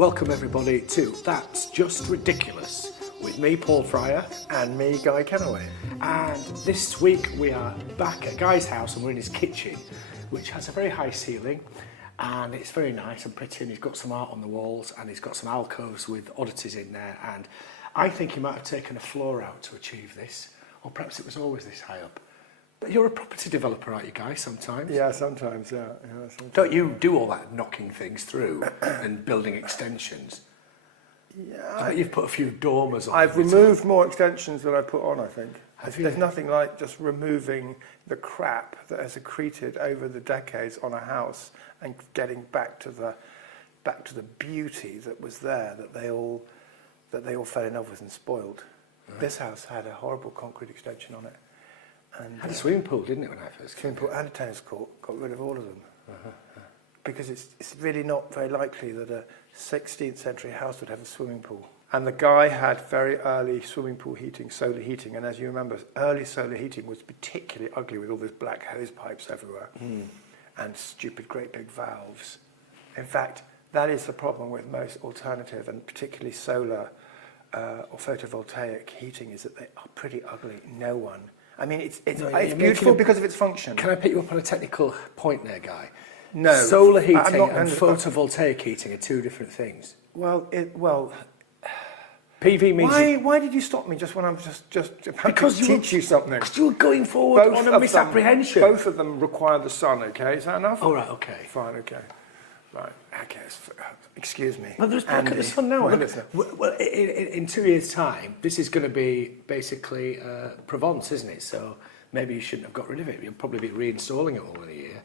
welcome everybody to That's Just Ridiculous with me, Paul Fryer. And me, Guy Kennaway. And this week we are back at Guy's house and we're in his kitchen, which has a very high ceiling and it's very nice and pretty, and he's got some art on the walls and he's got some alcoves with oddities in there, and I think he might have taken a floor out to achieve this, or perhaps it was always this high up. But you're a property developer, aren't you, Guy, sometimes? Yeah, sometimes, yeah. Sometimes. Don't you do all that knocking things through and building extensions? Yeah. I bet you've put a few dormers on. I've removed more extensions than I put on, I think. Have There's nothing like just removing the crap that has accreted over the decades on a house and getting back to the beauty that was there, that they all fell in love with and spoiled. Right. This house had a horrible concrete extension on it. And had a swimming pool, didn't it, when I first came? Swimming pool and a tennis court. Got rid of all of them. Because it's really not very likely that a 16th century house would have a swimming pool. And the guy had very early swimming pool heating, solar heating, and as you remember, early solar heating was particularly ugly with all these black hose pipes everywhere and stupid great big valves. In fact, that is the problem with most alternative and particularly solar or photovoltaic heating, is that they are pretty ugly. No one. I mean, it's beautiful because of its function. Can I pick you up on a technical point there, Guy? No. Solar heating and photovoltaic heating are two different things. Well, PV means... Why did you stop me just when I'm just about to teach you something? Because you were going forward on a misapprehension. Both of them require the sun, okay? Is that enough? All right, okay. Fine, okay. Right, okay. Excuse me. Well, look at the sun now. Well, in 2 years' time, this is going to be basically Provence, isn't it? So maybe you shouldn't have got rid of it. You'll probably be reinstalling it all in a year.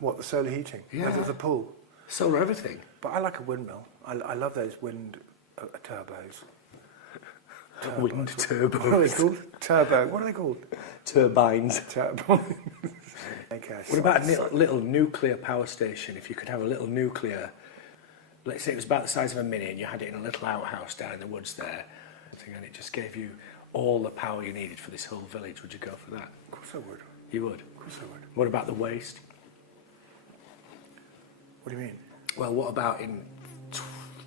What, the solar heating? Yeah. The pool? Solar everything. But I like a windmill. I love those wind turbos. Wind turbos. What are they called? Turbo. What are they called? Turbines. Turbines. Okay. What about a little nuclear power station? If you could have a little nuclear, let's say it was about the size of a mini and you had it in a little outhouse down in the woods there, and it just gave you all the power you needed for this whole village, would you go for that? Of course I would. You would? Of course I would. What about the waste? What do you mean? Well, what about in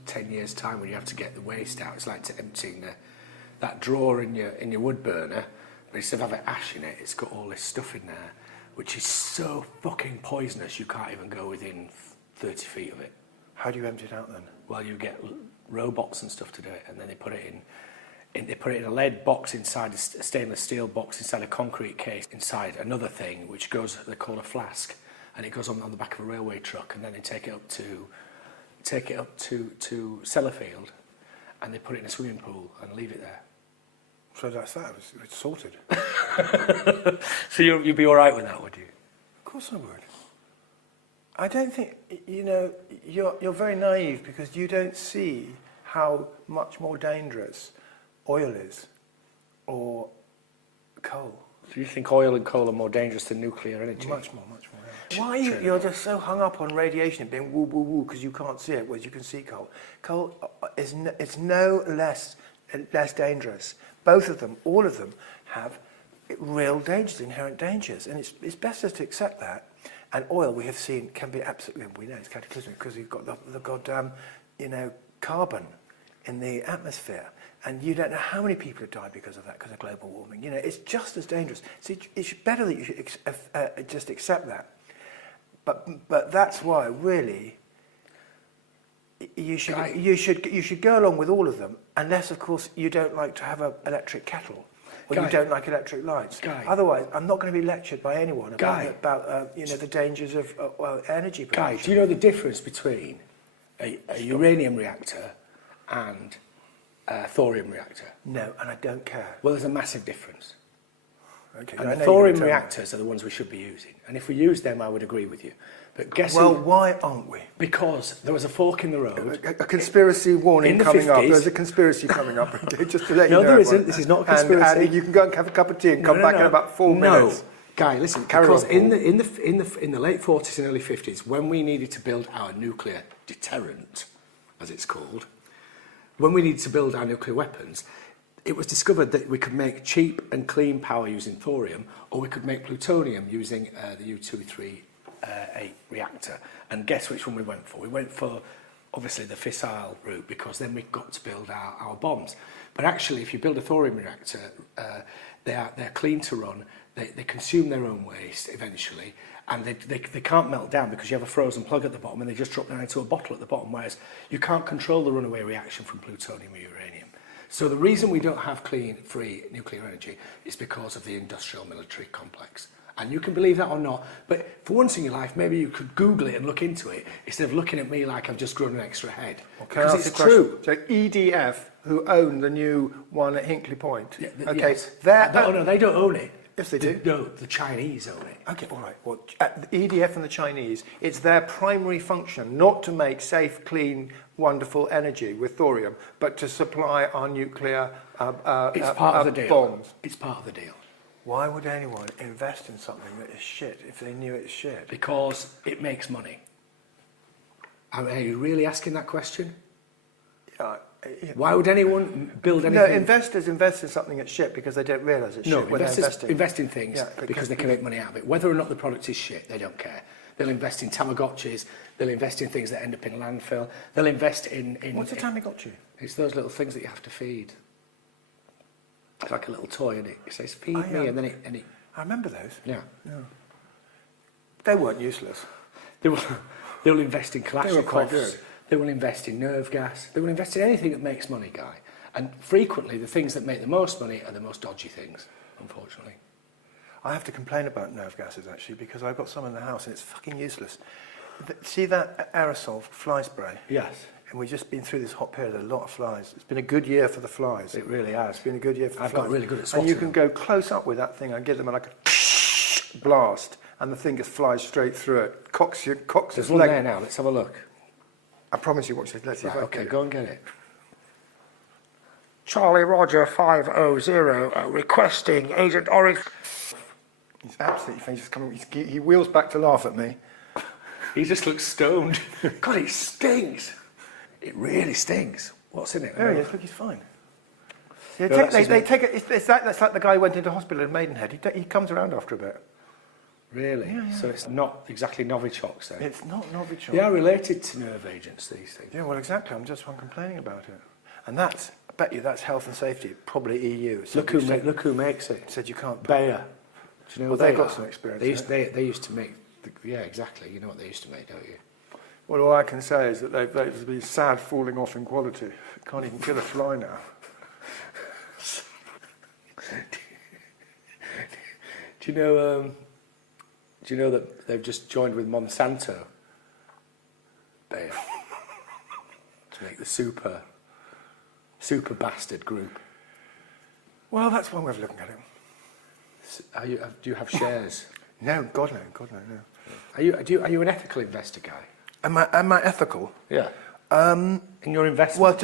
10 years' time when you have to get the waste out? It's like emptying that drawer in your wood burner, but instead of having ash in it, it's got all this stuff in there, which is so fucking poisonous you can't even go within 30 feet of it. How do you empty it out then? Well, you get robots and stuff to do it, and then they put it in a lead box inside a stainless steel box inside a concrete case inside another thing which goes, they call a flask, and it goes on the back of a railway truck, and then they take it up to Sellafield, and they put it in a swimming pool and leave it there. So that's that. It's sorted. So you'd be all right with that, would you? Of course I would. I don't think, you're very naive because you don't see how much more dangerous oil is or coal. So you think oil and coal are more dangerous than nuclear energy? Much more. Why are you're just so hung up on radiation and being woo woo woo because you can't see it, whereas you can see coal. Coal is no less dangerous. Both of them, all of them, have real dangers, inherent dangers, and it's best just to accept that. And oil, we have seen, can be absolutely, we know it's cataclysmic because you've got the goddamn, carbon in the atmosphere, and you don't know how many people have died because of that, because of global warming. It's just as dangerous. So it's better that you should just accept that. But that's why really you should go along with all of them, unless of course you don't like to have an electric kettle. Or you don't like electric lights. Otherwise, I'm not going to be lectured by anyone about the dangers of energy production. Guy, do you know the difference between a uranium reactor and a thorium reactor? No, and I don't care. Well, there's a massive difference. Okay, and the thorium reactors are the ones we should be using. And if we use them, I would agree with you. But why aren't we? Because there was a fork in the road. A conspiracy warning coming up. There's a conspration coming up. Just to let you know. No, there isn't. This is not a conspiracy. And you can go and have a cup of tea and come back in about 4 minutes. No, Guy, listen. Because in the late 40s and early 50s, when we needed to build our nuclear deterrent, as it's called, when we needed to build our nuclear weapons, it was discovered that we could make cheap and clean power using thorium, or we could make plutonium using the U-238 reactor. And guess which one we went for? We went for obviously the fissile route, because then we've got to build our bombs. But actually, if you build a thorium reactor, they're clean to run. They consume their own waste eventually, and they can't melt down because you have a frozen plug at the bottom and they just drop down into a bottle at the bottom, whereas you can't control the runaway reaction from plutonium or uranium. So the reason we don't have clean, free nuclear energy is because of the industrial military complex. And you can believe that or not, but for once in your life, maybe you could Google it and look into it instead of looking at me like I've just grown an extra head. Because it's true. So EDF, who own the new one at Hinkley Point, okay, yes. No, they don't own it. Yes, they do. No, the Chinese own it. Okay, all right. Well, the EDF and the Chinese, it's their primary function not to make safe, clean, wonderful energy with thorium, but to supply our nuclear it's part of the deal. Bombs. It's part of the deal. Why would anyone invest in something that is shit if they knew it's shit? Because it makes money. Are you really asking that question? Yeah. Why would anyone build anything? No, investors invest in something that's shit because they don't realise it's shit when they're investing. Invest in things because they can make money out of it. Whether or not the product is shit, they don't care. They'll invest in Tamagotchis, they'll invest in things that end up in landfill, they'll invest in What's a Tamagotchi? It's those little things that you have to feed. It's like a little toy, and it says feed me, and then it... I remember those. Yeah. No. They weren't useless. They will invest in Kalashnikovs. They were quite good. They will invest in nerve gas. They will invest in anything that makes money, Guy. And frequently, the things that make the most money are the most dodgy things, unfortunately. I have to complain about nerve gases, actually, because I've got some in the house and it's fucking useless. See that aerosol fly spray? Yes. And we've just been through this hot period, a lot of flies. It's been a good year for the flies. It really has. It's been a good year for the I've flies. got really good at spotting And you can them. go close up with that thing and give them like a blast, and the thing just flies straight through it. Cocks There's its one leg. there now. Let's have a look. I promise you, watch this. Let's see if I Okay, can go and get it. Charlie Roger 500 requesting Agent Orange. He's absolutely faint. He's coming. He wheels back to laugh at me. He just looks stoned. God, it stings. It really stings. What's in it? There he is. Look, he's fine. Yeah, No, that's they his take it. That's like the guy who went into hospital in Maidenhead. He comes around after a bit. Really? Yeah, yeah. So it's not exactly Novichok then? It's not Novichok. They are related to nerve agents, these things. Yeah, well, exactly. I'm complaining about it. And that's, I bet you that's health and safety, probably EU. So Look who makes it. said you can't. Bayer. Do you know Well, what they've they got are? some experience. They used to make... yeah, exactly. You know what they used to make, don't you? Well, all I can say is that they've been sad falling off in quality. Can't even kill a fly now. Do you know that they've just joined with Monsanto, Bayer, to make the super bastard group? Well, that's one way of looking at it. Do you have shares? No, God no, no. Are you an ethical investor, Guy? Am I ethical? Yeah. In your investments? Well,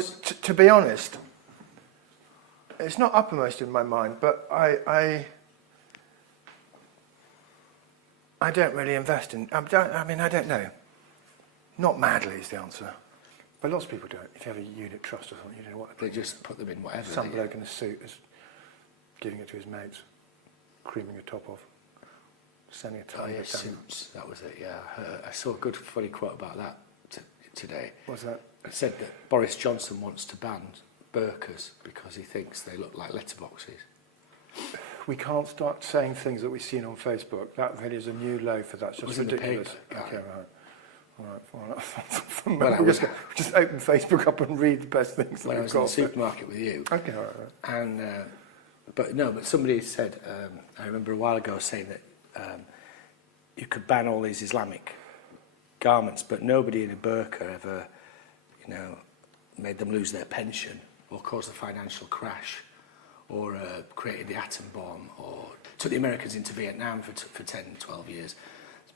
to be honest, it's not uppermost in my mind, but I don't really invest in. I don't know. Not madly is the answer, but lots of people don't. If you have a unit trust or something, you know what? They just put them in whatever. Some bloke in a suit is giving it to his mates, creaming a top off, sending a tiny bit down. Suits. That was it. Yeah, I saw a good funny quote about that today. What's that? It said that Boris Johnson wants to ban burqas because he thinks they look like letterboxes. We can't start saying things that we've seen on Facebook. That really is a new low for that. It's just Was in the ridiculous. paper, Okay, right. Well, We'll just open Facebook up and read the best things that When I we've was in the got. supermarket with you, Okay, all right. and but somebody said I remember a while ago saying that you could ban all these Islamic garments, but nobody in a burqa ever, made them lose their pension or caused a financial crash or created the atom bomb or took the Americans into Vietnam for 10, 12 years.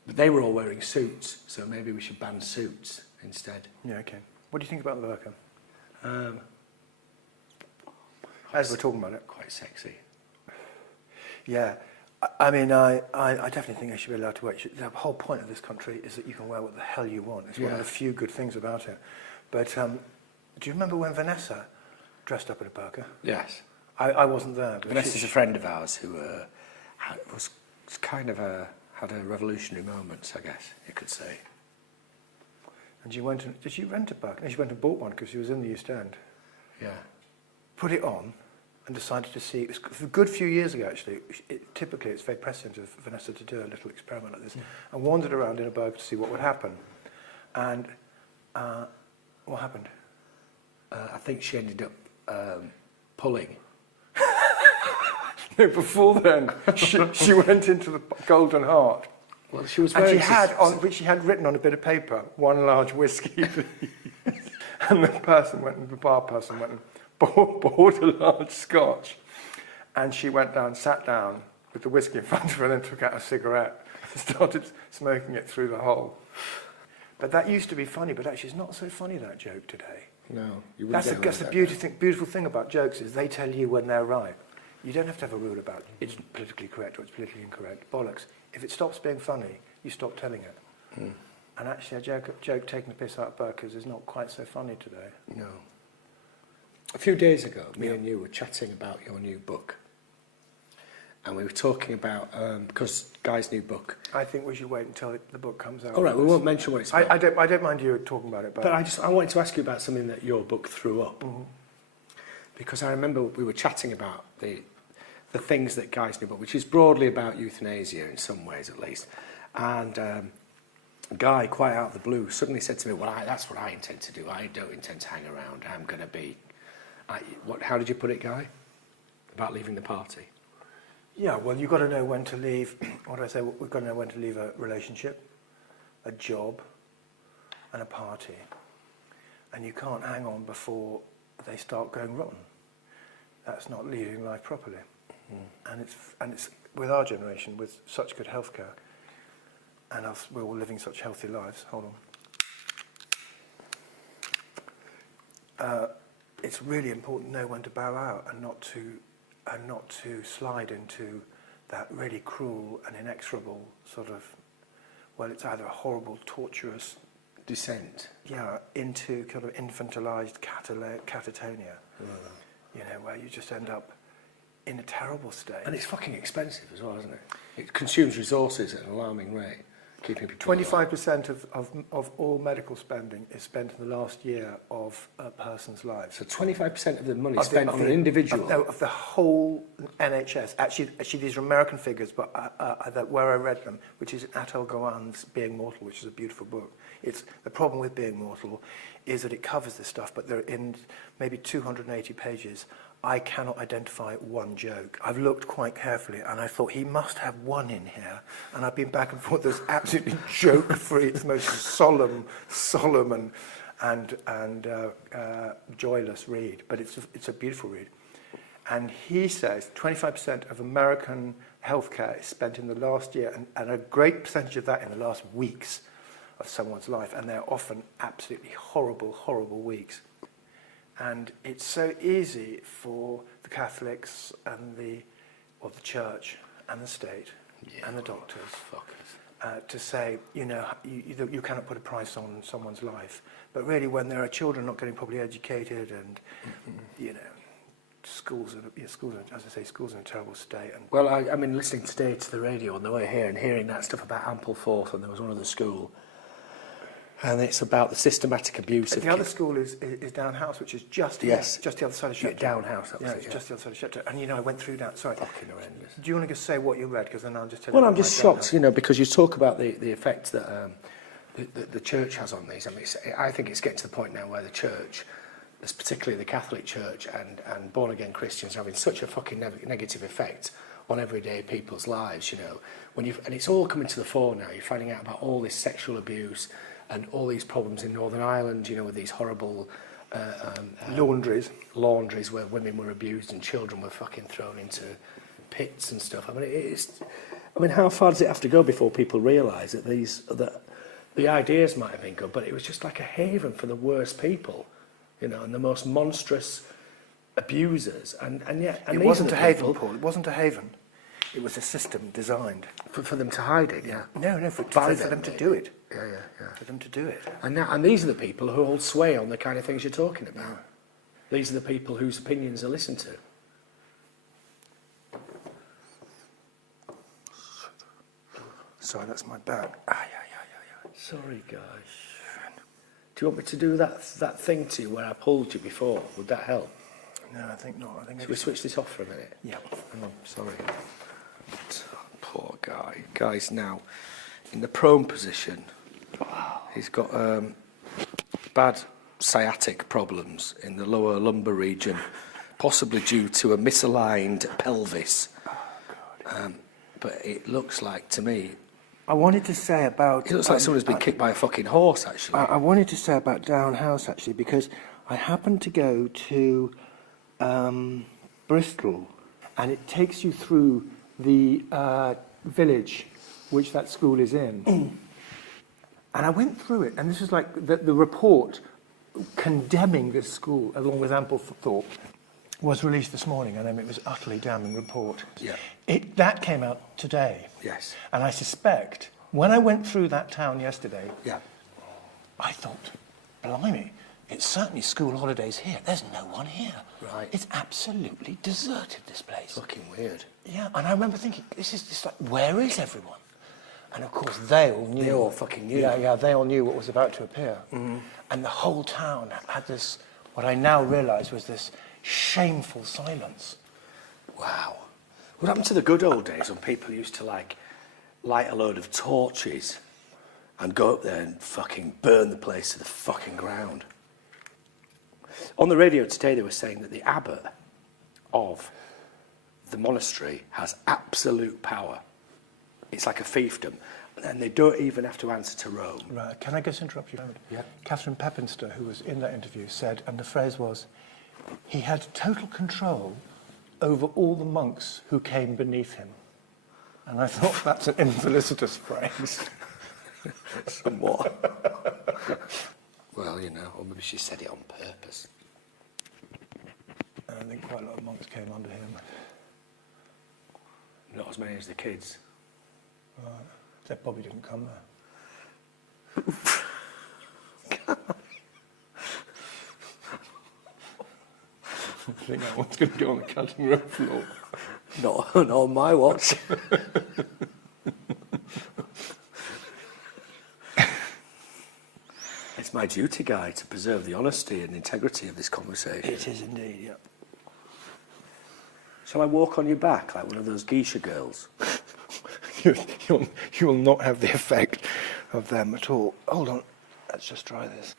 But they were all wearing suits, so maybe we should ban suits instead. Yeah, okay. What do you think about the burqa? As we're talking about it. Quite sexy. Yeah. I definitely think they should be allowed to wear it. The whole point of this country is that you can wear what the hell you want. It's one of the few good things about it. But do you remember when Vanessa dressed up in a burqa? Yes. I wasn't there. But Vanessa's a friend of ours who was kind of had a revolutionary moment, I guess you could say. And she went and, did she rent a book? No, she went and bought one because she was in the East End. Yeah. Put it on and decided to see, it was a good few years ago actually, typically it's very prescient of Vanessa to do a little experiment like this, and wandered around in a boat to see what would happen. And what happened? I think she ended up pulling. No, before then, she went into the Golden Heart. Well, she was And very... she had, on which she had written on a bit of paper, one large whiskey. And the bar person went and bought a large scotch. And she went down, sat down with the whiskey in front of her, and then took out a cigarette and started smoking it through the hole. But that used to be funny, but actually it's not so funny, that joke today. No, you wouldn't. That's the beautiful thing about jokes, is they tell you when they're right. You don't have to have a rule about it's politically correct or it's politically incorrect. Bollocks. If it stops being funny, you stop telling it. Mm. And actually, a joke taking the piss out of burkers is not quite so funny today. No. A few days ago, me and you were chatting about your new book. And we were talking about, because Guy's new book... I think we should wait until the book comes out. All right, we won't mention what it's about. I don't mind you talking about it. But I wanted to ask you about something that your book threw up. Mm-hmm. Because I remember we were chatting about the things that Guy's new book, which is broadly about euthanasia in some ways at least. And Guy, quite out of the blue, suddenly said to me, well, that's what I intend to do. I don't intend to hang around. I'm going to be... how did you put it, Guy? About leaving the party? Yeah, well, you've got to know when to leave. What do I say? We've got to know when to leave a relationship, a job, and a party. And you can't hang on before they start going rotten. That's not leading life properly. Mm. And it's with our generation, with such good healthcare, and us, we're all living such healthy lives. Hold on. It's really important to know when to bow out and not to slide into that really cruel and inexorable sort of, well, it's either a horrible, torturous descent. Yeah, into kind of infantilized catatonia. You know, where you just end up in a terrible state. And it's fucking expensive as well, isn't it? It consumes resources at an alarming rate. Keeping people 25% of all medical spending is spent in the last year of a person's life. So 25% of the money is spent on an individual? Of the whole NHS. Actually, these are American figures, but where I read them, which is Atul Gawan's Being Mortal, which is a beautiful book. It's the problem with Being Mortal is that it covers this stuff, but they're in maybe 280 pages. I cannot identify one joke. I've looked quite carefully, and I thought he must have one in here. And I've been back and forth. There's absolutely joke-free. It's the most solemn and joyless read, but it's a beautiful read. And he says 25% of American healthcare is spent in the last year, and a great percentage of that in the last weeks of someone's life, and they're often absolutely horrible, horrible weeks. And it's so easy for the Catholics and the church and the state and the doctors to say, you know, you cannot put a price on someone's life. But really, when there are children not getting properly educated and, you know, schools are, as I say, schools are in a terrible state. And well, I mean, listening today to the radio on the way here and hearing that stuff about Ampleforth, and there was one other school, and it's about the systematic abuse of the other school is Down House, which is just here, just the other side of Shepton. Down House, it's just the other side of Shepton. And, you know, I went through that. Sorry. Fucking horrendous. Do you want to just say what you read? Because then I'll just tell you. Well, I'm just shocked, you know, because you talk about the effect that the church has on these. I mean, I think it's getting to the point now where the church, particularly the Catholic Church and born-again Christians, are having such a fucking negative effect on everyday people's lives, you know. And it's all coming to the fore now. You're finding out about all this sexual abuse and all these problems in Northern Ireland, you know, with these horrible laundries where women were abused and children were fucking thrown into pits and stuff. I mean, how far does it have to go before people realise that the ideas might have been good, but it was just like a haven for the worst people, you know, and the most monstrous abusers, and yet it wasn't a haven, Paul. It wasn't a haven. It was a system designed for them to hide it. Yeah. No, for them to do it. Yeah. For them to do it. And these are the people who hold sway on the kind of things you're talking about. These are the people whose opinions are listened to. Sorry, that's my bag. Sorry, guys. Do you want me to do that thing to you where I pulled you before? Would that help? No, I think not. I think Should we switch this off for a minute? Yeah. Hang on, sorry. Poor guy. Guy's now in the prone position. He's got bad sciatic problems in the lower lumbar region, possibly due to a misaligned pelvis. But it looks like, to me... I wanted to say about... It looks like someone's been kicked by a fucking horse, actually. I wanted to say about Down House, actually, because I happened to go to Bristol, and it takes you through the village which that school is in. And I went through it, and this is like the report condemning this school, along with Amplethorpe, was released this morning, and it was utterly damning report. Yeah. That came out today. Yes. And I suspect, when I went through that town yesterday, Yeah. I thought, blimey, it's certainly school holidays here. There's no one here. Right. It's absolutely deserted, this place. Fucking weird. Yeah, and I remember thinking, this is just like, where is everyone? And of course, they all knew. They all fucking knew. Yeah, they all knew what was about to appear. Mm-hmm. And the whole town had this, what I now realise was this shameful silence. Wow. What happened to the good old days when people used to, like, light a load of torches and go up there and fucking burn the place to the fucking ground? On the radio today, they were saying that the abbot of the monastery has absolute power. It's like a fiefdom, and they don't even have to answer to Rome. Right, can I just interrupt you a moment? Yeah. Catherine Pepinster, who was in that interview, said, and the phrase was, he had total control over all the monks who came beneath him. And I thought that's an infelicitous phrase. Somewhat. Well, you know, or maybe she said it on purpose. And I think quite a lot of monks came under him. Not as many as the kids. Right. They probably didn't come there. I think that one's going to go on the cutting room floor. Not on my watch. It's my duty, Guy, to preserve the honesty and integrity of this conversation. It is indeed, yeah. Shall I walk on your back like one of those geisha girls? You will not have the effect of them at all. Hold on, let's just try this.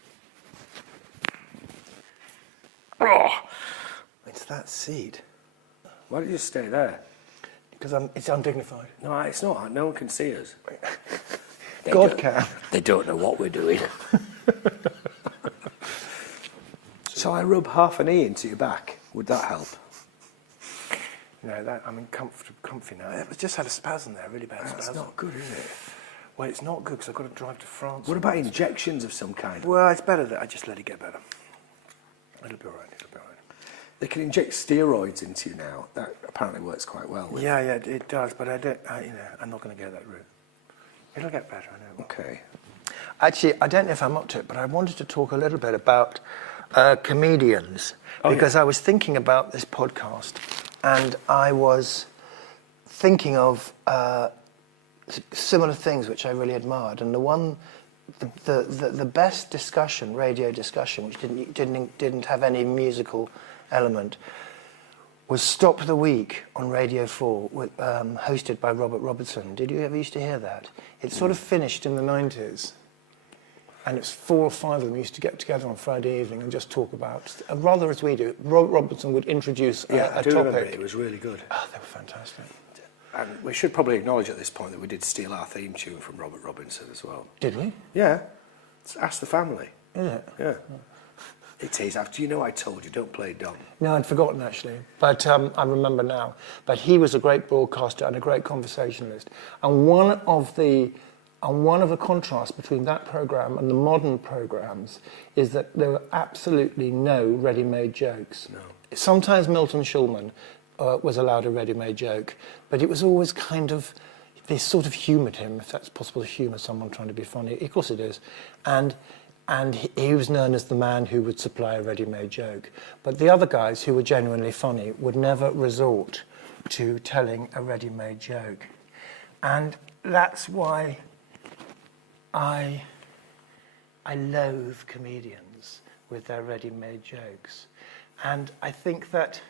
Oh, it's that seed. Why don't you stay there? Because it's undignified. No, it's not. No one can see us. God can. They don't know what we're doing. Shall I rub half an E into your back? Would that help? No, I'm comfy now. It just had a spasm there, a really bad spasm. That's not good, is it? Well, it's not good because I've got to drive to France. What about injections of some kind? Well, it's better that I just let it get better. It'll be all right. They can inject steroids into you now. That apparently works quite well. Yeah, it does, but I'm not going to go that route. It'll get better, I know. Okay. Actually, I don't know if I'm up to it, but I wanted to talk a little bit about comedians, because I was thinking about this podcast, and I was thinking of similar things which I really admired, and the best discussion, radio discussion, which didn't have any musical element, was Stop the Week on Radio 4, hosted by Robert Robertson. Did you ever used to hear that? It sort of finished in the 90s. And it's 4 or 5 of them used to get together on Friday evening and just talk about, rather as we do. Robert Robertson would introduce a I do topic. remember it. It was really good. Oh, they were fantastic. And we should probably acknowledge at this point that we did steal our theme tune from Robert Robinson as well. Did we? Yeah. It's Ask the Family. Is it? Yeah. It is. Do you know I told you, don't play dumb? No, I'd forgotten actually, but I remember now. But he was a great broadcaster and a great conversationalist. And one of the contrasts between that programme and the modern programmes is that there were absolutely no ready-made jokes. No. Sometimes Milton Schulman was allowed a ready-made joke, but it was always kind of, they sort of humoured him, if that's possible to humour someone trying to be funny. Of course it is. And he was known as the man who would supply a ready-made joke. But the other guys who were genuinely funny would never resort to telling a ready-made joke. And that's why I I loathe comedians with their ready-made jokes. And I think that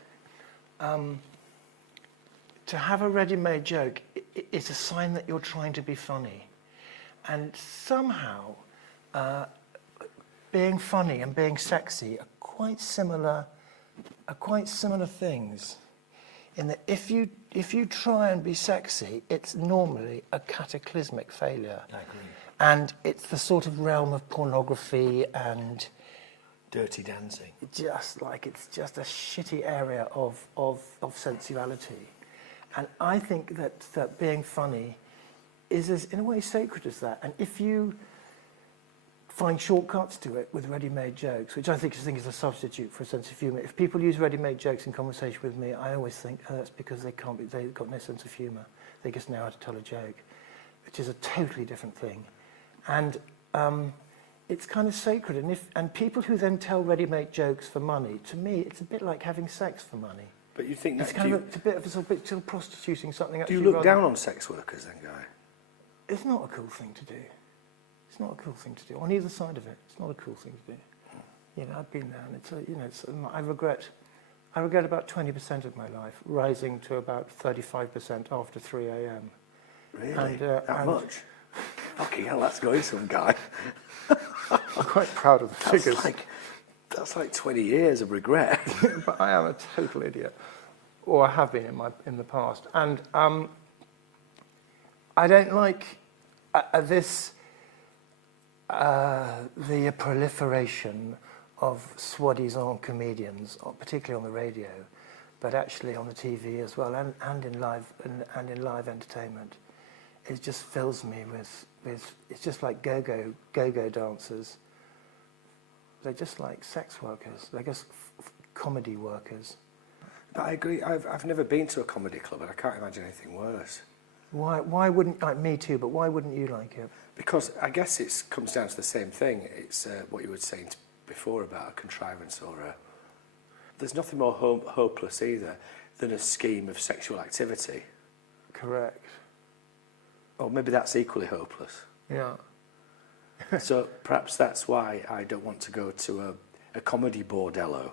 to have a ready-made joke is a sign that you're trying to be funny. And somehow, being funny and being sexy are quite similar things. In that if you try and be sexy, it's normally a cataclysmic failure. I agree. And it's the sort of realm of pornography and Dirty Dancing. it's just a shitty area of sensuality. And I think that being funny is as, in a way, sacred as that. And if you find shortcuts to it with ready-made jokes, which I think is a substitute for a sense of humour. If people use ready-made jokes in conversation with me, I always think, oh, that's because they've got no sense of humour. They just know how to tell a joke, which is a totally different thing. And it's kind of sacred. And people who then tell ready-made jokes for money, to me, it's a bit like having sex for money. But you think It's that... kind of it's a bit of still prostituting something. Do you look down on sex workers then, Guy? It's not a cool thing to do. It's not a cool thing to do. On either side of it, it's not a cool thing to do. You know, I've been there, and I regret about 20% of my life, rising to about 35% after 3 a.m. Really? And, that much? Fucking hell, that's going some, Guy. I'm quite proud of the figures. That's like 20 years of regret. But I am a total idiot, or I have been in the past. And I don't like the proliferation of soi-disant comedians, particularly on the radio, but actually on the TV as well, and in live entertainment. It just fills me with it's just like go-go dancers. They're just like sex workers. They're just comedy workers. But I agree. I've never been to a comedy club, and I can't imagine anything worse. Why wouldn't, like me too, but why wouldn't you like it? Because I guess it comes down to the same thing. It's what you were saying before about a contrivance or a... There's nothing more hopeless either than a scheme of sexual activity. Correct. Or maybe that's equally hopeless. Yeah. So perhaps that's why I don't want to go to a comedy bordello.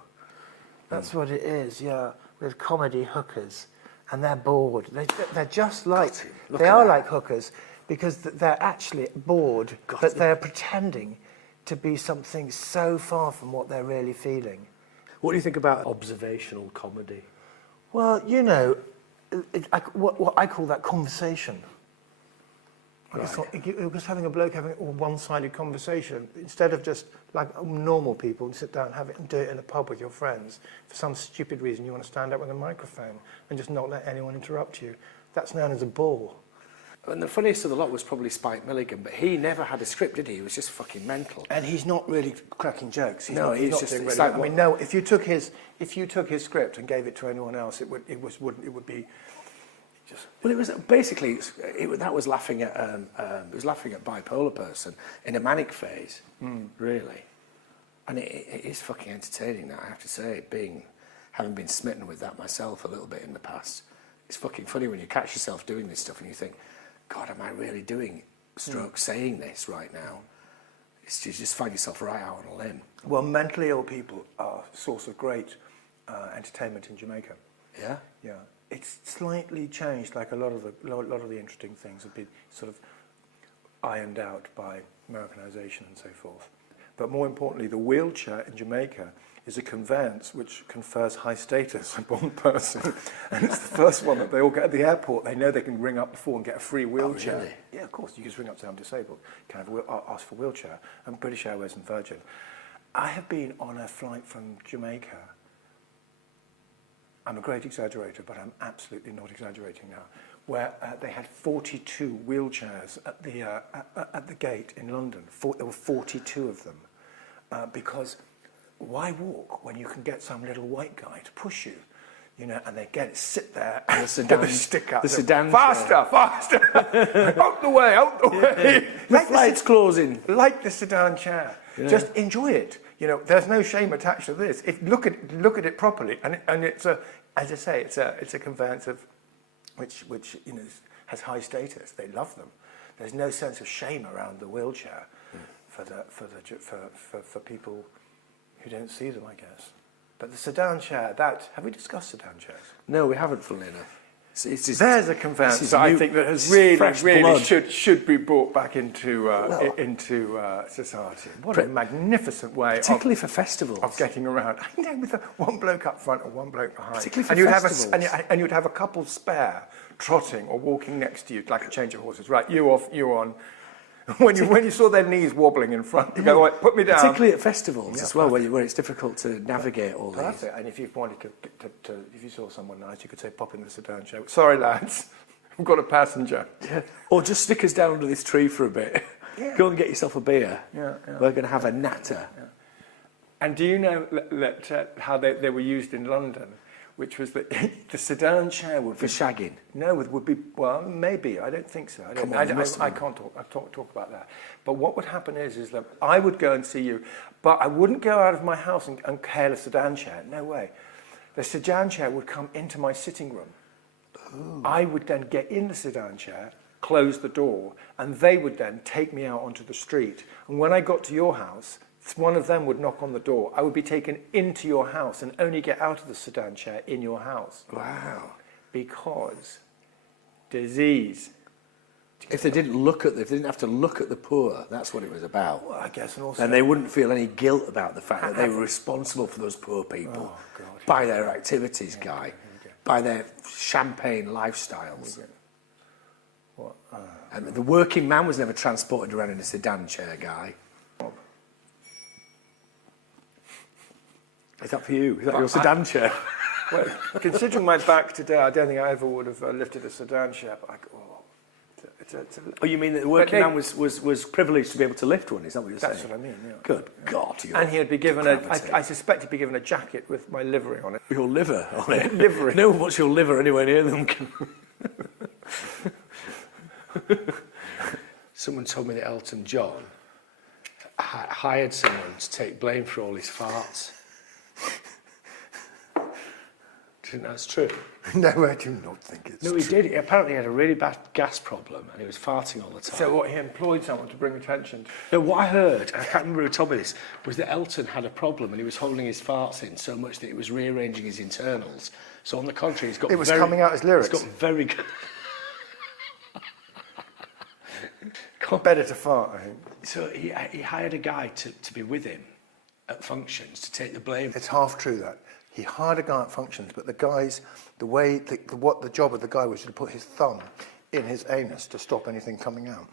That's what it is, yeah, with comedy hookers. And they're bored. They're just like... They are like hookers because they're actually bored, but they're pretending to be something so far from what they're really feeling. What do you think about observational comedy? Well, you know, what I call that conversation. It was having a bloke having a one-sided conversation instead of just like normal people sit down and have it and do it in a pub with your friends. For some stupid reason, you want to stand up with a microphone and just not let anyone interrupt you. That's known as a bore. And the funniest of the lot was probably Spike Milligan, but he never had a script, did he? He was just fucking mental. And he's not really cracking jokes. He's not just. doing It's really, like, I mean, no. If you took his script and gave it to anyone else, it would be. Well, it was basically that was laughing at it was laughing at bipolar person in a manic phase, really, and it is fucking entertaining. Now I have to say, having been smitten with that myself a little bit in the past, it's fucking funny when you catch yourself doing this stuff and you think, God, am I really doing saying this right now? It's you just find yourself right out on a limb. Well, mentally ill people are a source of great entertainment in Jamaica. Yeah. Yeah. It's slightly changed, like a lot of the interesting things have been sort of ironed out by Americanization and so forth. But more importantly, the wheelchair in Jamaica is a conveyance which confers high status upon a person. And it's the first one that they all get at the airport. They know they can ring up before and get a free wheelchair. Oh, really? Yeah, of course. You just ring up and say, I'm disabled. Can I ask for a wheelchair? And British Airways and Virgin. I have been on a flight from Jamaica. I'm a great exaggerator, but I'm absolutely not exaggerating now, where they had 42 wheelchairs at the gate in London. There were 42 of them, because why walk when you can get some little white guy to push you? You know, and they sit there and get the stick out. The sedan faster, out the way. The flight's closing. Like the sedan chair. Yeah. Just enjoy it. You know, there's no shame attached to this. Look at it properly, and it's as I say, it's a conveyance of which you know has high status. They love them. There's no sense of shame around the wheelchair for people who don't see them, I guess. But the sedan chair, have we discussed sedan chairs? No, we haven't, funnily enough. There's a conveyance that I think that has really should be brought back into society. What a magnificent way, particularly for festivals, of getting around. You know, with one bloke up front and one bloke behind, particularly for festivals. And you'd have a couple spare trotting or walking next to you, like a change of horses. Right, you off, you on. When you saw their knees wobbling in front, you go, right, put me down. Particularly at festivals as well, where it's difficult to navigate all these. And if you wanted to, if you saw someone nice, you could say, pop in the sedan chair. Sorry, lads, we've got a passenger. Yeah. Or just stick us down under this tree for a bit. Yeah. Go and get yourself a beer. Yeah. We're going to have a natter. Yeah. And do you know how they were used in London? Which was that the sedan chair would be... For shagging? No, would be... Well, maybe. I don't think so. I can't talk about that. But what would happen is that I would go and see you, but I wouldn't go out of my house and hail a sedan chair. No way. The sedan chair would come into my sitting room. Ooh. I would then get in the sedan chair, close the door, and they would then take me out onto the street. And when I got to your house... one of them would knock on the door. I would be taken into your house and only get out of the sedan chair in your house. Wow. Because disease. If they didn't have to look at the poor, that's what it was about. Well, I guess, and also... And they wouldn't feel any guilt about the fact that they were responsible for those poor people. Oh, God. By their activities, Guy. By their champagne lifestyles. What? And the working man was never transported around in a sedan chair, Guy. Is that for you? Is that your sedan chair? Well, considering my back today, I don't think I ever would have lifted a sedan chair. But Oh, you mean that the working man was privileged to be able to lift one? Is that what you're saying? That's what I mean, yeah. Good God. And he'd be given I suspect he'd be given a jacket with my livery on it. Your liver on it? Livery. No one wants your liver anywhere near them. Someone told me that Elton John hired someone to take blame for all his farts. Do you think that's true? No, I do not think it's true. No, he did. He apparently had a really bad gas problem and he was farting all the time. So what, he employed someone to bring attention to? No, what I heard, I can't remember who told me this, was that Elton had a problem and he was holding his farts in so much that it was rearranging his internals. So on the contrary, he's got coming out as lyrics. He's got very good... Better to fart, I think. So he hired a guy to be with him at functions to take the blame. It's half true, that. He hired a guy at functions, but the job of the guy was to put his thumb in his anus to stop anything coming out.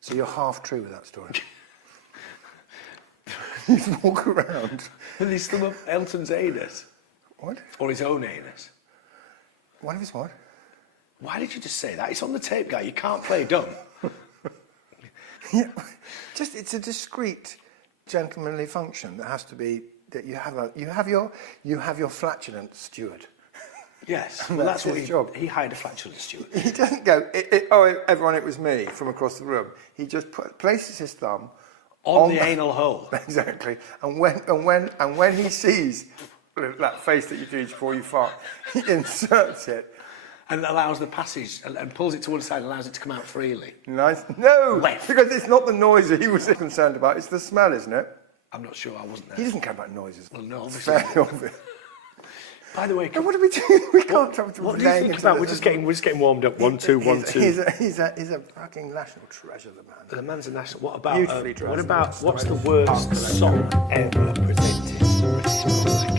So you're half true with that story. He'd walk around. With his thumb up Elton's anus? What? Or his own anus? One of his what? Why did you just say that? It's on the tape, Guy. You can't play dumb. Yeah, it's a discreet, gentlemanly function that has to be that you have your flatulent steward. Yes, well, that's what his job. He hired a flatulent steward. He doesn't go, oh, everyone, it was me from across the room. He just places his thumb on the anal hole. Exactly, and when he sees that face that you do before you fart, he inserts it. And allows the passage, and pulls it to one side and allows it to come out freely. Nice. No, Left. Because it's not the noise that he was concerned about, it's the smell, isn't it? I'm not sure, I wasn't there. He doesn't care about noises. Well, no, obviously. By the way, what are we doing? We can't talk to him. What do you think about? We're just getting warmed up. 1, 2, 1, 2. He's a fucking national treasure, the man. The man's a national. What about? Beautifully dressed. What's the worst song ever presented?